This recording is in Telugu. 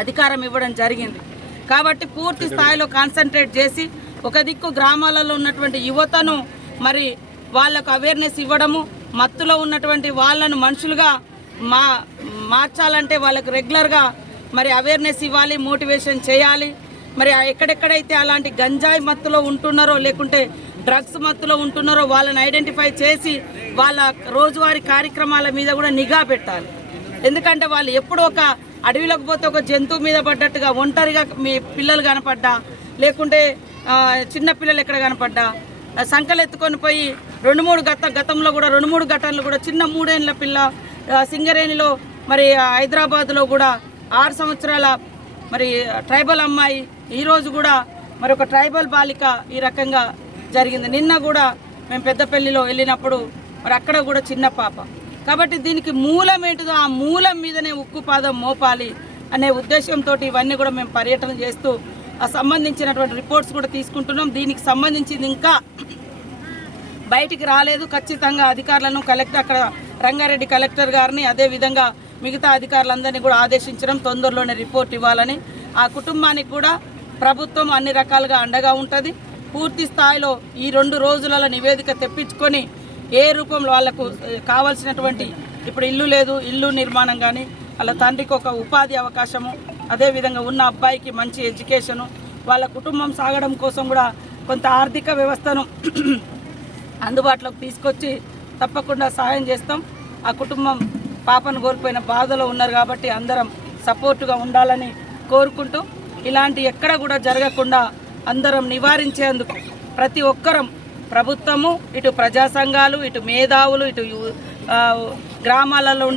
అధికారం ఇవ్వడం జరిగింది. కాబట్టి పూర్తి స్థాయిలో కాన్సన్ట్రేట్ చేసి ఒక దిక్కు గ్రామాలలో ఉన్నటువంటి యువతను మరి వాళ్ళకు అవేర్నెస్ ఇవ్వడము మత్తులో ఉన్నటువంటి వాళ్ళను మనుషులుగా మా మార్చాలంటే వాళ్ళకు రెగ్యులర్గా మరి అవేర్నెస్ ఇవ్వాలి మోటివేషన్ చేయాలి. మరి ఆ ఎక్కడెక్కడైతే అలాంటి గంజాయి మత్తులో ఉంటున్నారో లేకుంటే డ్రగ్స్ మత్తులో ఉంటున్నారో వాళ్ళని ఐడెంటిఫై చేసి వాళ్ళ రోజువారీ కార్యక్రమాల మీద కూడా నిఘా పెట్టాలి. ఎందుకంటే వాళ్ళు ఎప్పుడో ఒక అడవిలోకి పోతే ఒక జంతువు మీద పడ్డట్టుగా ఒంటరిగా మీ పిల్లలు కనపడ్డా? లేకుంటే చిన్న పిల్లలు ఎక్కడ కనపడ్డా? ఆ, సంకలు ఎత్తుకొని పోయి రెండు మూడు గత గతంలో కూడా రెండు మూడు ఘటనలు కూడా చిన్న మూడేళ్ళ పిల్ల సింగరేణిలో మరి హైదరాబాద్లో కూడా ఆరు సంవత్సరాల మరి ట్రైబల్ అమ్మాయి ఈరోజు కూడా మరి ఒక ట్రైబల్ బాలిక ఈ రకంగా జరిగింది. నిన్న కూడా మేము పెద్దపల్లిలో వెళ్ళినప్పుడు మరి అక్కడ కూడా చిన్న పాప. కాబట్టి దీనికి మూలం ఏంటిదో ఆ మూలం మీదనే ఉక్కుపాదం మోపాలి అనే ఉద్దేశంతో ఇవన్నీ కూడా మేము పర్యటన చేస్తూ ఆ సంబంధించినటువంటి రిపోర్ట్స్ కూడా తీసుకుంటున్నాం. దీనికి సంబంధించింది ఇంకా బయటికి రాలేదు. ఖచ్చితంగా అధికారులను కలెక్టర్ అక్కడ రంగారెడ్డి కలెక్టర్ గారిని అదేవిధంగా మిగతా అధికారులందరినీ కూడా ఆదేశించడం తొందరలోనే రిపోర్ట్ ఇవ్వాలని. ఆ కుటుంబానికి కూడా ప్రభుత్వం అన్ని రకాలుగా అండగా ఉంటుంది. పూర్తి స్థాయిలో ఈ రెండు రోజులలో నివేదిక తెప్పించుకొని ఏ రూపంలో వాళ్ళకు కావాల్సినటువంటి ఇప్పుడు ఇల్లు లేదు ఇల్లు నిర్మాణం కానీ వాళ్ళ తండ్రికి ఒక ఉపాధి అవకాశము అదేవిధంగా ఉన్న అబ్బాయికి మంచి ఎడ్యుకేషను వాళ్ళ కుటుంబం సాగడం కోసం కూడా కొంత ఆర్థిక వ్యవస్థను అందుబాటులోకి తీసుకొచ్చి తప్పకుండా సహాయం చేస్తాం. ఆ కుటుంబం పాపను కోల్పోయిన బాధలో ఉన్నారు కాబట్టి అందరం సపోర్టుగా ఉండాలని కోరుకుంటూ ఇలాంటి ఎక్కడ కూడా జరగకుండా అందరం నివారించేందుకు ప్రతి ఒక్కరం ప్రభుత్వము ఇటు ప్రజా సంఘాలు ఇటు మేధావులు ఇటు ఆ, గ్రామాలలో ఉండే